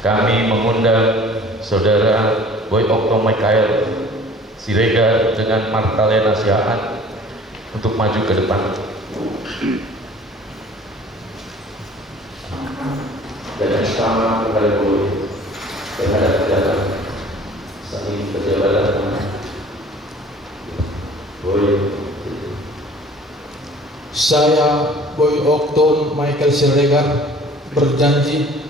kami mengundang Saudara Boy Okto Michael Siregar dengan Martalena Siahaan untuk maju ke depan. Dan yang sama kepada Boy terhadap jalan saling berjabatan. Boy. Saya Boy Okto Michael Siregar berjanji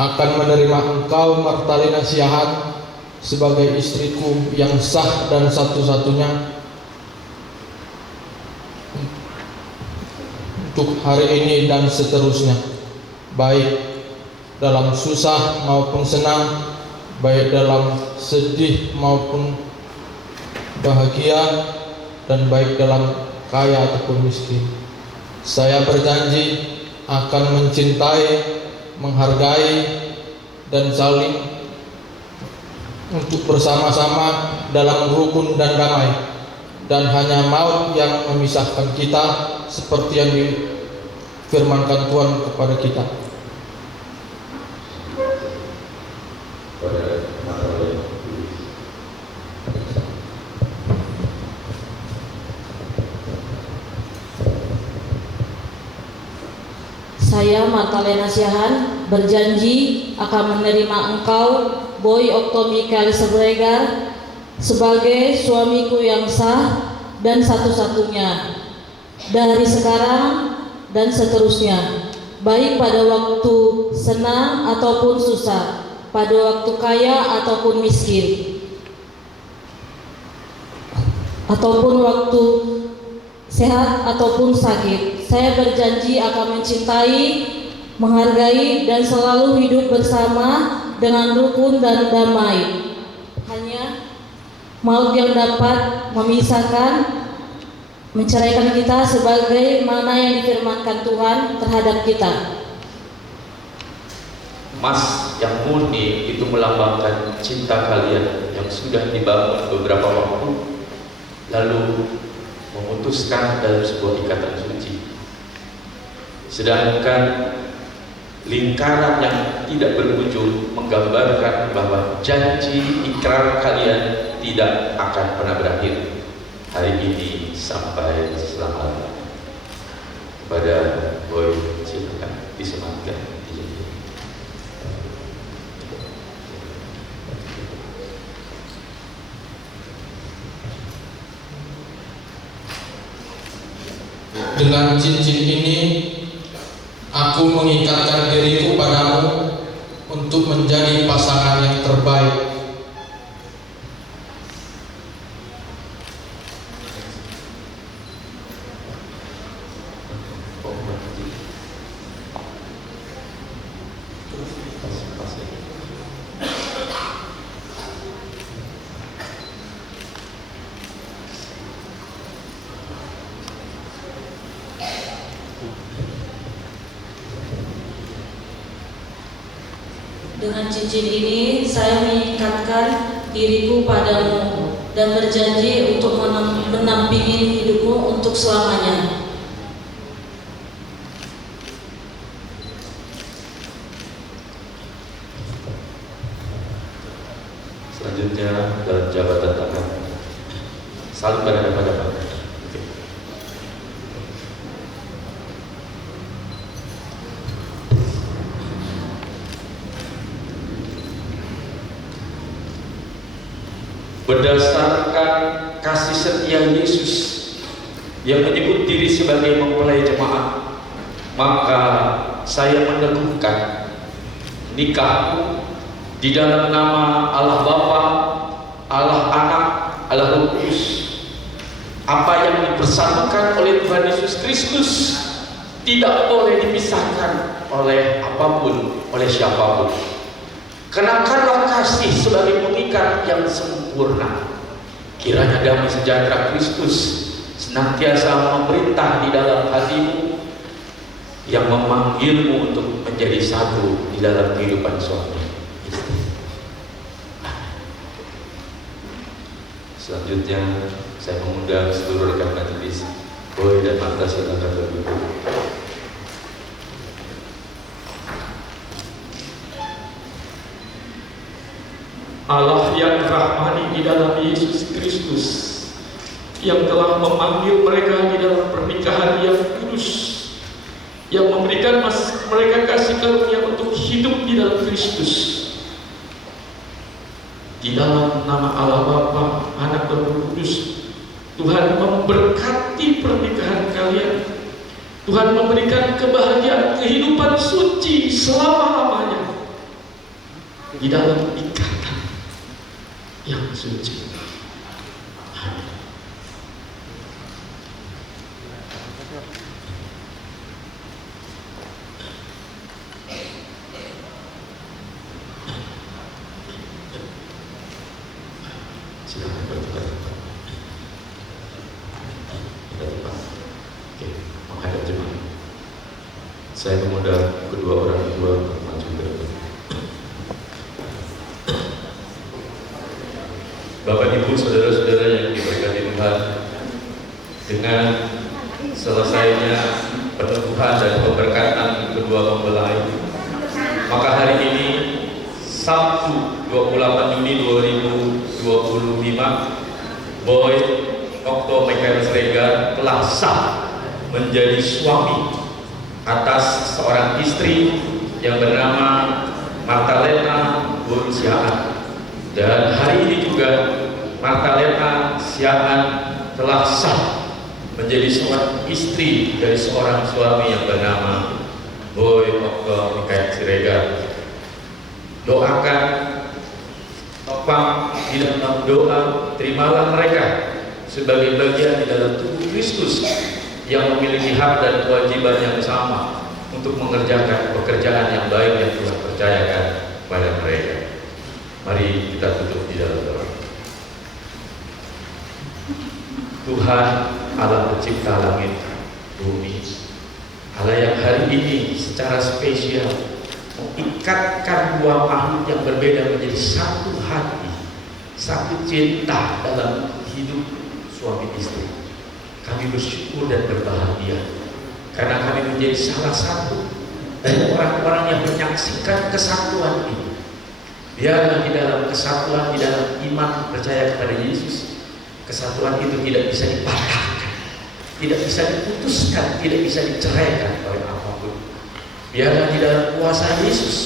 akan menerima engkau Martalena Siahaan sebagai istriku yang sah dan satu-satunya untuk hari ini dan seterusnya, baik dalam susah maupun senang, baik dalam sedih maupun bahagia, dan baik dalam kaya ataupun miskin. Saya berjanji akan mencintai, menghargai, dan saling untuk bersama-sama dalam rukun dan damai, dan hanya maut yang memisahkan kita seperti yang difirmankan Tuhan kepada kita. Saya Martalena Siahaan berjanji akan menerima engkau Boy Okto Michael Siregar sebagai suamiku yang sah dan satu-satunya dari sekarang dan seterusnya, baik pada waktu senang ataupun susah, pada waktu kaya ataupun miskin, ataupun waktu sehat ataupun sakit. Saya berjanji akan mencintai, menghargai, dan selalu hidup bersama dengan rukun dan damai. Hanya maut yang dapat memisahkan, menceraikan kita sebagai mana yang difirmankan Tuhan terhadap kita. Emas yang murni itu melambangkan cinta kalian yang sudah dibangun beberapa waktu, lalu memutuskan dalam sebuah ikatan suci. Sedangkan lingkaran yang tidak berujung menggambarkan bahwa janji ikrar kalian tidak akan pernah berakhir hari ini sampai selamanya. Pada Boy, silakan disematkan. Dengan cincin ini, aku mengikatkan diriku padamu untuk menjadi pasangan yang terbaik. Dengan cincin ini saya mengikatkan diriku padamu dan berjanji untuk menampingi hidupmu untuk selamanya. Selanjutnya dalam jabatan tangan, saling berhadapan-hadapan. Berdasarkan kasih setia Yesus yang menyebut diri sebagai mempelai jemaat, maka saya meneguhkan nikahku di dalam nama Allah Bapa, Allah Anak, Allah Roh Kudus. Apa yang dipersatukan oleh Tuhan Yesus Kristus tidak boleh dipisahkan oleh apapun, oleh siapapun. Kenakanlah kasih sebagai pengikat yang sempurna. Kiranya damai sejahtera Kristus senantiasa memerintah di dalam hatimu, yang memanggilmu untuk menjadi satu di dalam kehidupan suami istri. Selanjutnya saya mengundang seluruh rekan majelis, Boy dan Marta, silakan berduduk. Allah yang rahmani di dalam Yesus Kristus, yang telah memanggil mereka di dalam pernikahan yang kudus, yang memberikan mereka kasih karunia untuk hidup di dalam Kristus. Di dalam nama Allah Bapa, Anak dan Roh Kudus, Tuhan memberkati pernikahan kalian. Tuhan memberikan kebahagiaan, kehidupan suci selama-lamanya di dalam ikatan yang suci. Amin. Silakan bertukar tempat. Ada tempat. Oke, menghadap jemaat. Saya mengundang kedua orang tua untuk maju ke depan. Bapak Ibu, saudara-saudara yang diberkati Tuhan, dengan selesainya peneguhan dan pemberkatan kedua mempelai, maka hari ini Sabtu 28 Juni 2025, Boy Okto Michael Siregar telah sah menjadi suami atas seorang istri yang bernama Martalena Bun Siaan. Dan hari ini juga Martalena Siaan telah sah menjadi seorang istri dari seorang suami yang bernama Boy Okto Michael Siregar. Doakan, topang di dalam doa, terimalah mereka sebagai bagian di dalam tubuh Kristus yang memiliki hak dan kewajiban yang sama untuk mengerjakan pekerjaan yang baik yang Tuhan percayakan kepada mereka. Mari kita tutup di dalam doa. Tuhan Allah pencipta langit bumi, Allah yang hari ini secara spesial mengikatkan dua makhluk yang berbeda menjadi satu hati, satu cinta dalam hidup suami istri. Kami bersyukur dan berbahagia karena kami menjadi salah satu dari orang-orang yang menyaksikan kesatuan ini. Biarlah di dalam kesatuan, di dalam iman percaya kepada Yesus, kesatuan itu tidak bisa dipatahkan, tidak bisa diputuskan, tidak bisa diceraikan oleh apapun. Biarlah di dalam kuasa Yesus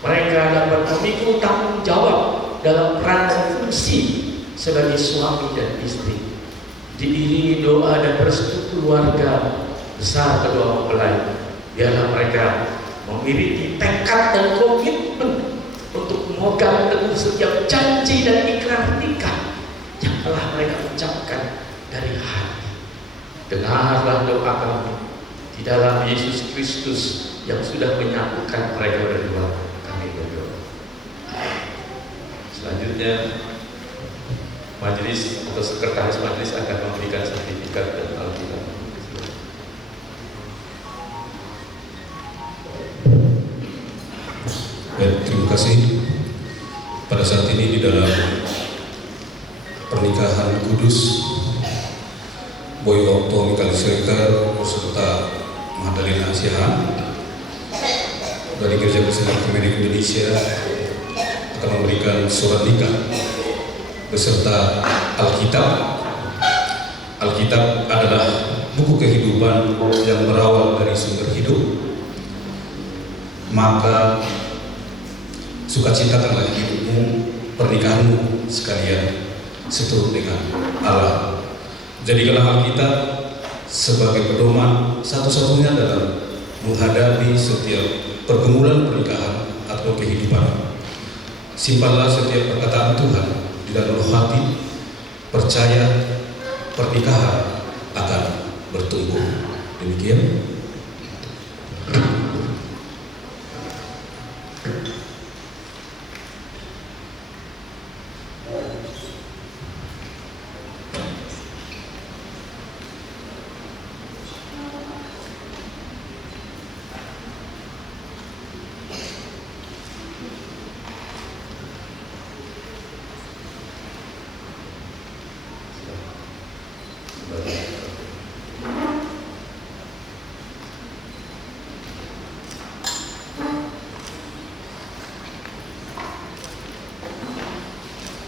mereka dapat memikul tanggung jawab dalam peran dan fungsi sebagai suami dan istri. Diiringi doa dan restu keluarga besar kedua mempelai, biarlah mereka memiliki tekad dan komitmen untuk memegang teguh setiap janji dan ikrar nikah yang telah mereka ucapkan dari hati. Dengarlah doa kami di dalam Yesus Kristus yang sudah menyatukan mereka berdua. Kami berdoa. Selanjutnya majelis atau sekretaris majelis akan memberikan sertifikat dan Alkitab. Baik, terima kasih. Pada saat ini di dalam pernikahan kudus Boy Okto Michael Siregar beserta Martalena Siaan dari Gereja Kristen Ekumenik Indonesia akan memberikan surat nikah beserta Alkitab. Alkitab adalah buku kehidupan yang berawal dari sumber hidup. Maka sukacitakanlah hidupmu, pernikahanmu sekalian seturut dengan Allah. Jadikanlah Alkitab sebagai pedoman satu-satunya dalam menghadapi setiap pergumulan pernikahan atau kehidupan. Simpanlah setiap perkataan Tuhan di dalam hati, percaya pernikahan akan bertumbuh. Demikian.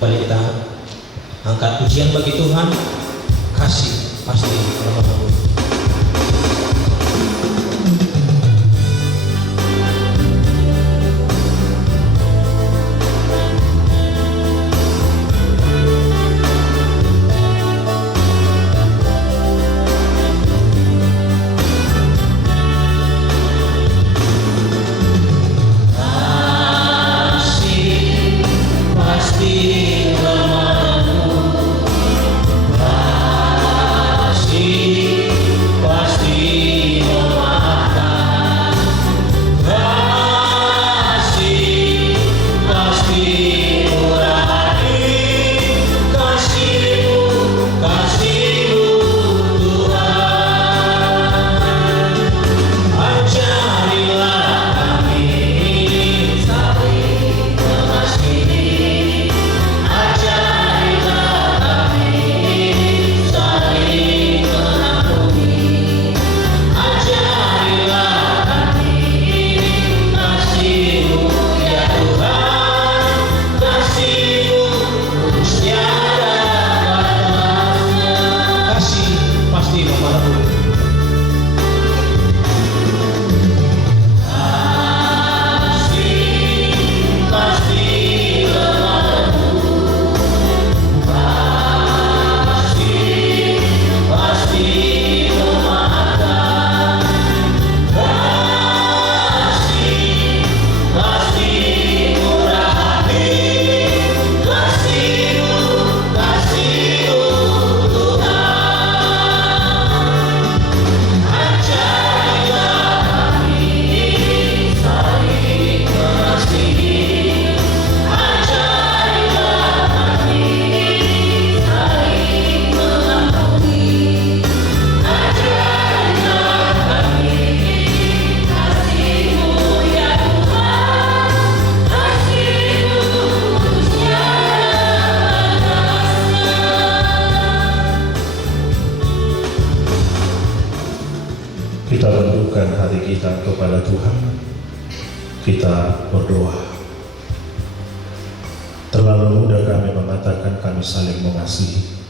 Mari kita angkat pujian bagi Tuhan. Kasih pasti lemah lembut. Kita tundukkan hati kita kepada Tuhan. Kita berdoa. Terlalu mudah kami mengatakan kami saling mengasihi,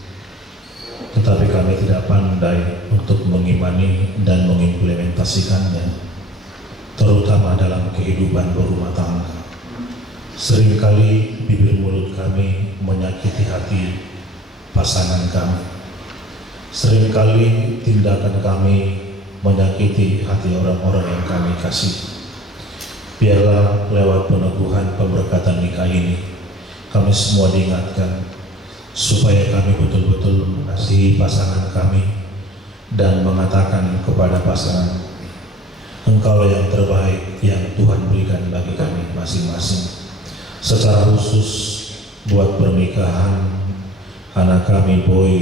tetapi kami tidak pandai untuk mengimani dan mengimplementasikannya, terutama dalam kehidupan berumah tangga. Seringkali bibir mulut kami menyakiti hati pasangan kami. Seringkali tindakan kami menyakiti hati orang-orang yang kami kasih. Biarlah lewat peneguhan pemberkatan nikah ini, kami semua diingatkan supaya kami betul-betul mengasihi pasangan kami dan mengatakan kepada pasangan, Engkaulah yang terbaik yang Tuhan berikan bagi kami masing-masing. Secara khusus buat pernikahan anak kami Boy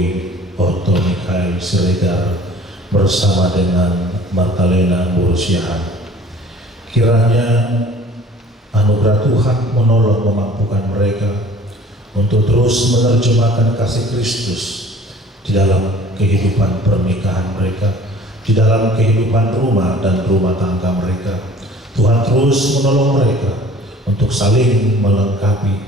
Otto Mikael Siregar bersama dengan Martalena Borusyahan. Kiranya anugerah Tuhan menolong memampukan mereka untuk terus menerjemahkan kasih Kristus di dalam kehidupan pernikahan mereka, di dalam kehidupan rumah dan rumah tangga mereka. Tuhan terus menolong mereka untuk saling melengkapi.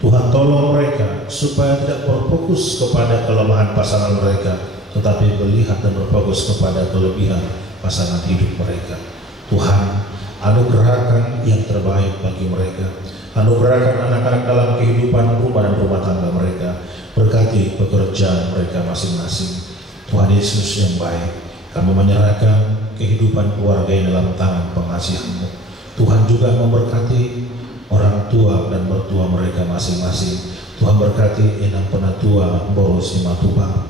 Tuhan tolong mereka supaya tidak berfokus kepada kelemahan pasangan mereka, tetapi melihat dan berfokus kepada kelebihan pasangan hidup mereka. Tuhan anugerahkan yang terbaik bagi mereka. Anugerahkan anak-anak dalam kehidupan rumah dan rumah tangga mereka. Berkati pekerjaan mereka masing-masing. Tuhan Yesus yang baik, kami menyerahkan kehidupan keluarga yang dalam tangan pengasihan-Mu. Tuhan juga memberkati orang tua dan mertua mereka masing-masing. Tuhan berkati enam penatua Boros Simatupang.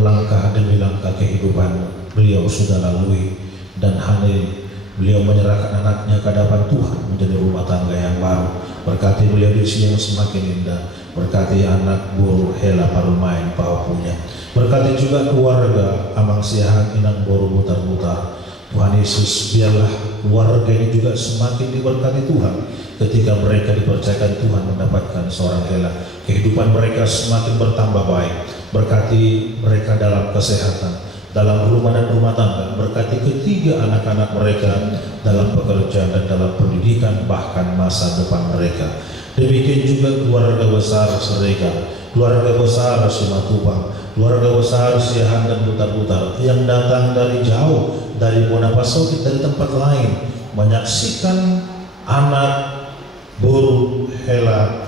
Langkah demi langkah kehidupan beliau sudah lalui, dan hari beliau menyerahkan anaknya ke hadapan Tuhan menjadi rumah tangga yang baru. Berkati beliau di usia yang semakin indah. Berkati anak Boru Hela Parumain Pawapunya. Berkati juga keluarga Amang Siahan Inang Boru Mutar-Mutar. Tuhan Yesus, biarlah keluarga ini juga semakin diberkati Tuhan ketika mereka dipercayakan Tuhan mendapatkan seorang Hela. Kehidupan mereka semakin bertambah baik. Berkati mereka dalam kesehatan. dalam rumah dan rumah tangga. Berkati ketiga anak-anak mereka dalam pekerjaan dan dalam pendidikan, bahkan masa depan mereka. Demikian juga keluarga besar Serega, keluarga besar Simatupang, keluarga besar Siahan dan Butar-Butar yang datang dari jauh, dari Bonapasokit, dari tempat lain, menyaksikan anak burung Hela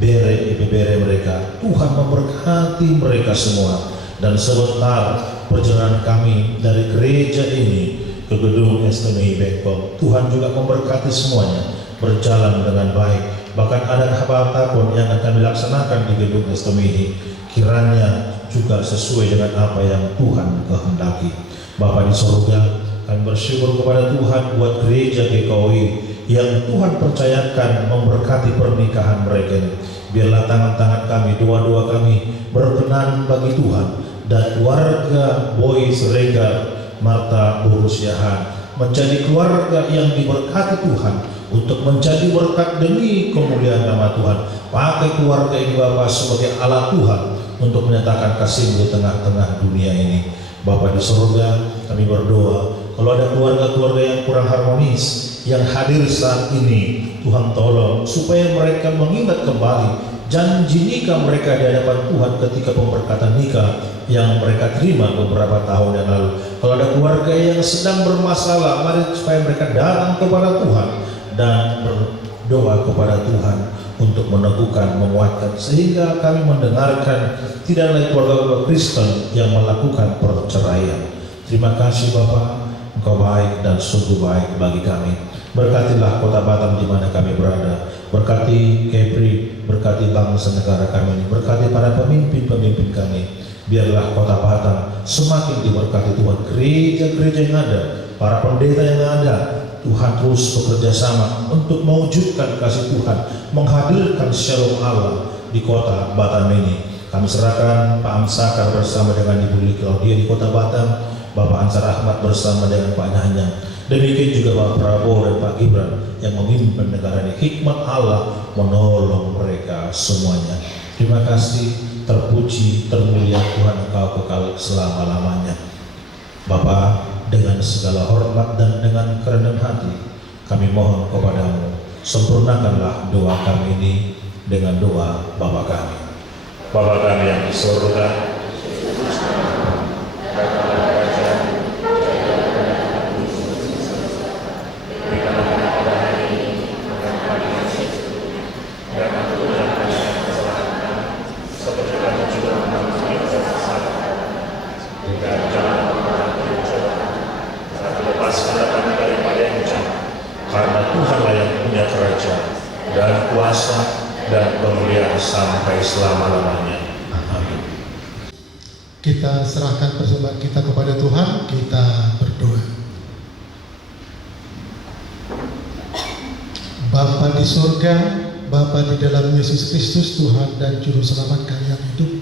Bere mereka. Tuhan memberkati mereka semua. Dan sebentar perjalanan kami dari gereja ini ke gedung STMI Bengkong, Tuhan juga memberkati semuanya berjalan dengan baik. Bahkan ada kabar pun yang akan dilaksanakan di gedung STMI, kiranya juga sesuai dengan apa yang Tuhan kehendaki. Bapa di surga, kami bersyukur kepada Tuhan buat gereja GKOI yang Tuhan percayakan memberkati pernikahan mereka ini. Biarlah tangan-tangan kami, doa-doa kami berkenan bagi Tuhan, dan keluarga Boy Serega, Marta Burusiahan menjadi keluarga yang diberkati Tuhan untuk menjadi berkat demi kemuliaan nama Tuhan. Pakai keluarga ini Bapa sebagai alat Tuhan untuk menyatakan kasih-Mu di tengah-tengah dunia ini. Bapa di surga, kami berdoa kalau ada keluarga-keluarga yang kurang harmonis yang hadir saat ini, Tuhan tolong supaya mereka mengingat kembali janji nikah mereka di hadapan Tuhan ketika pemberkatan nikah yang mereka terima beberapa tahun yang lalu. Kalau ada keluarga yang sedang bermasalah, mari supaya mereka datang kepada Tuhan dan berdoa kepada Tuhan untuk meneguhkan, menguatkan, sehingga kami mendengarkan tidak lagi keluarga Kristen yang melakukan perceraian. Terima kasih Bapa, Engkau baik dan sungguh baik bagi kami. Berkatilah kota Batam di mana kami berada. Berkati Kepri, berkati bangsa negara kami ini, berkati para pemimpin-pemimpin kami. Biarlah kota Batam semakin diberkati Tuhan. Gereja-gereja yang ada, para pendeta yang ada, Tuhan terus bekerja sama untuk mewujudkan kasih Tuhan, menghadirkan shalom Allah di kota Batam ini. Kami serahkan Pak Amsakar bersama dengan Ibu Lili Claudia di kota Batam, Bapak Ansar Ahmad bersama dengan Pak Nanyang. Demikian juga Pak Prabowo dan Pak Gibran yang memimpin negara ini. Hikmat Allah menolong mereka semuanya. Terima kasih, terpuji, termulia Tuhan, Engkau kekal selama-lamanya. Bapa, dengan segala hormat dan dengan kerendahan hati, kami mohon kepadamu, sempurnakanlah doa kami ini dengan doa Bapa kami. Bapa kami yang di surga, karena Tuhanlah yang punya kerajaan dan kuasa dan kemuliaan sampai selama-lamanya. Amin. Kita serahkan persembahan kita kepada Tuhan, kita berdoa. Bapa di surga, Bapa di dalam Yesus Kristus, Tuhan dan Juru Selamat kami yang hidup,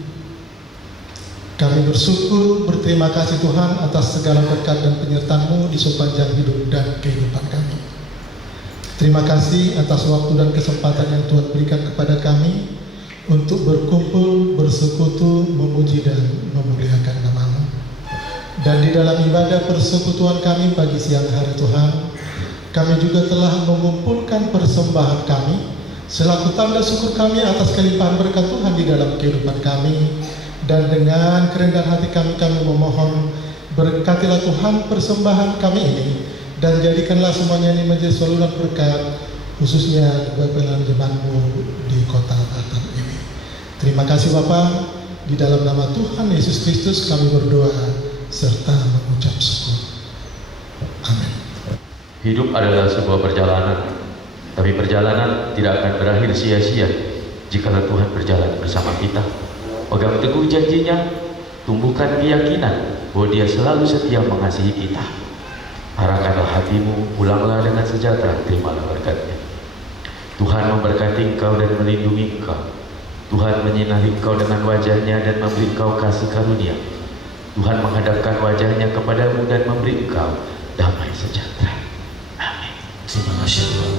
kami bersyukur, berterima kasih Tuhan atas segala berkat dan penyertaan-Mu di sepanjang hidup dan kehidupan kami. Terima kasih atas waktu dan kesempatan yang Tuhan berikan kepada kami untuk berkumpul, bersekutu, memuji dan memuliakan nama-Mu. Dan di dalam ibadah persekutuan kami pagi siang hari Tuhan, kami juga telah mengumpulkan persembahan kami selaku tanda syukur kami atas kelimpahan berkat Tuhan di dalam kehidupan kami. Dan dengan kerendahan hati kami memohon, berkatilah Tuhan persembahan kami ini, dan jadikanlah semuanya ini menjadi saluran berkat, khususnya kebenaran jemaat-Mu di kota Batam ini. Terima kasih Bapa, di dalam nama Tuhan Yesus Kristus kami berdoa serta mengucap syukur. Amin. Hidup adalah sebuah perjalanan, tapi perjalanan tidak akan berakhir sia-sia jikalau Tuhan berjalan bersama kita. Pegang teguh janjinya, tumbuhkan keyakinan bahwa Dia selalu setia mengasihi kita. Arahkanlah hatimu, pulanglah dengan sejahtera, terimalah berkat-Nya. Tuhan memberkati engkau dan melindungi engkau. Tuhan menyinari engkau dengan wajah-Nya dan memberi engkau kasih karunia. Tuhan menghadapkan wajah-Nya kepadamu dan memberi engkau damai sejahtera. Amin. Terima kasih Tuhan.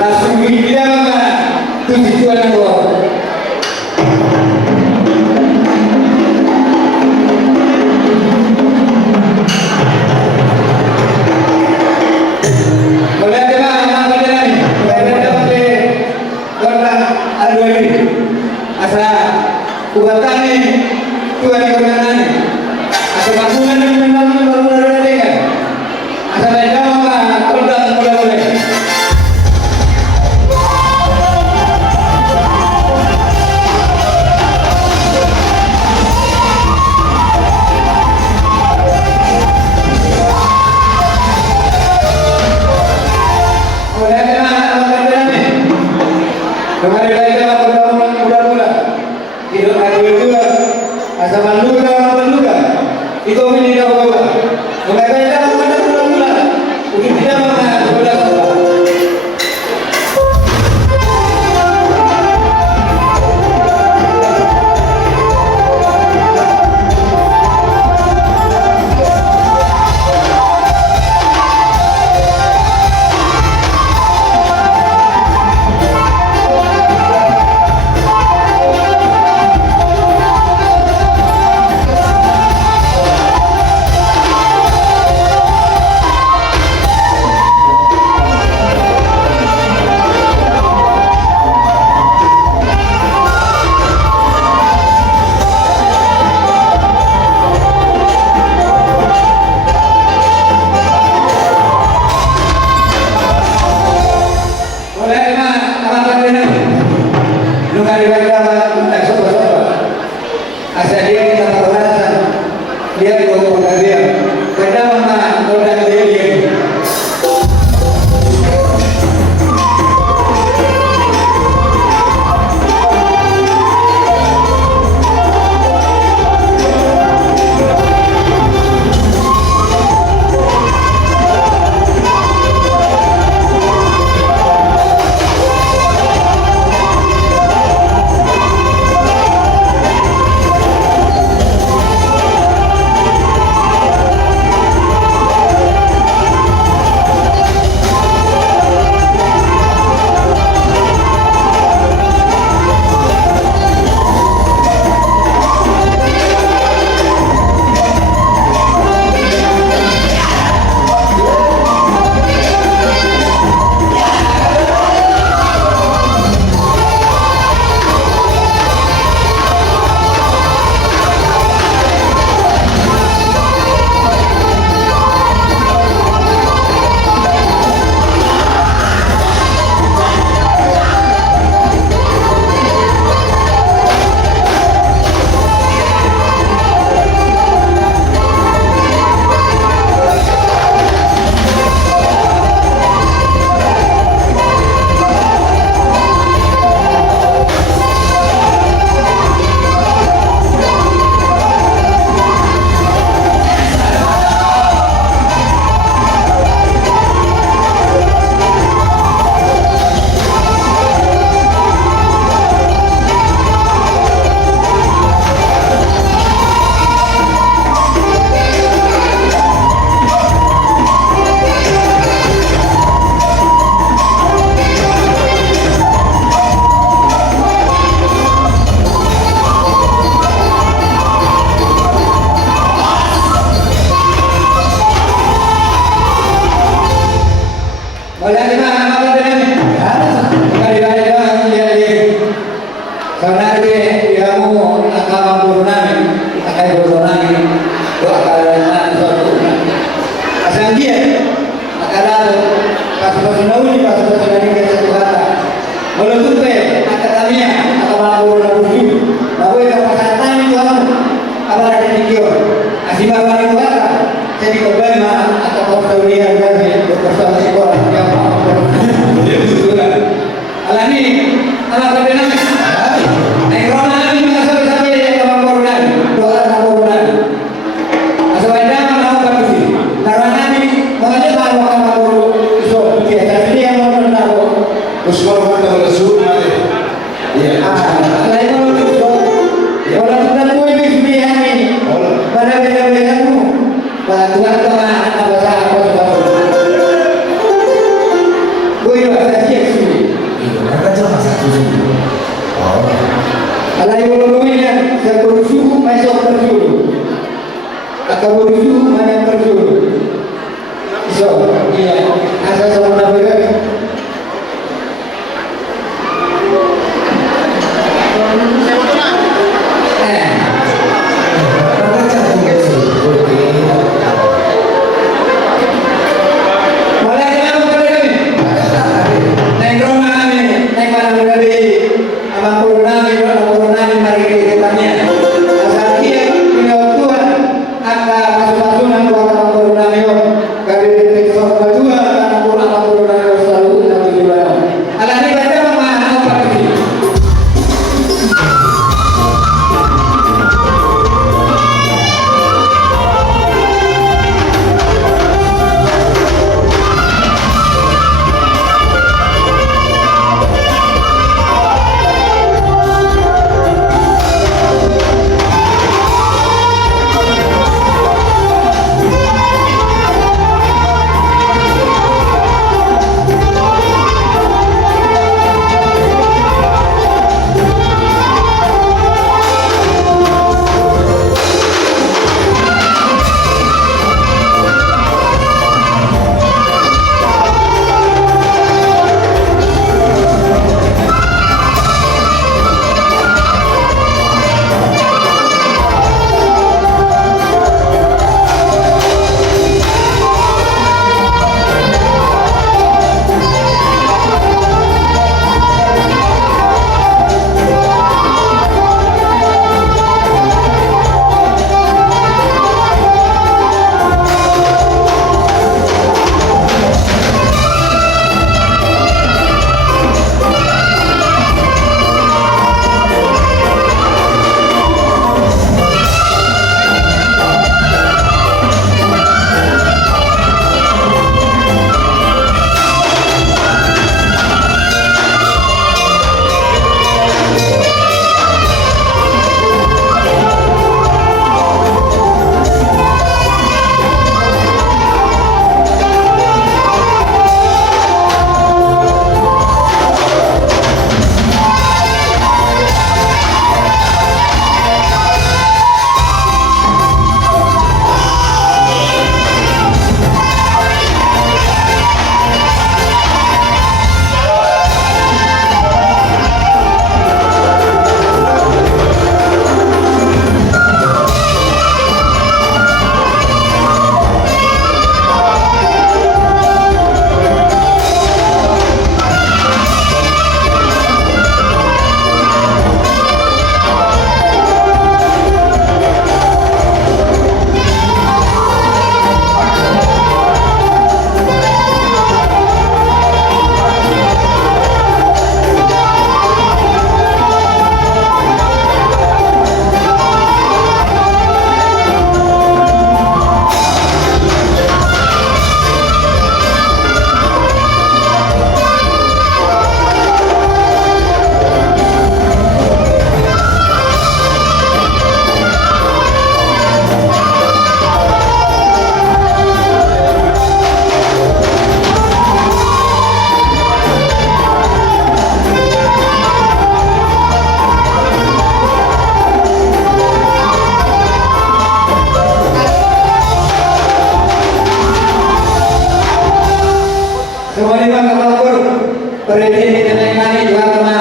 Langsung gila, Tuh buat kami Tuhan yang berkenan asal bangunan yang membangun bangunan mereka asal jawab produk mulai kemarin kita mula-mula hidup aku itu asal manduga itu ini dah bawa kemarin kita mula-mula udah tidak mana sudah yang kami juga kemana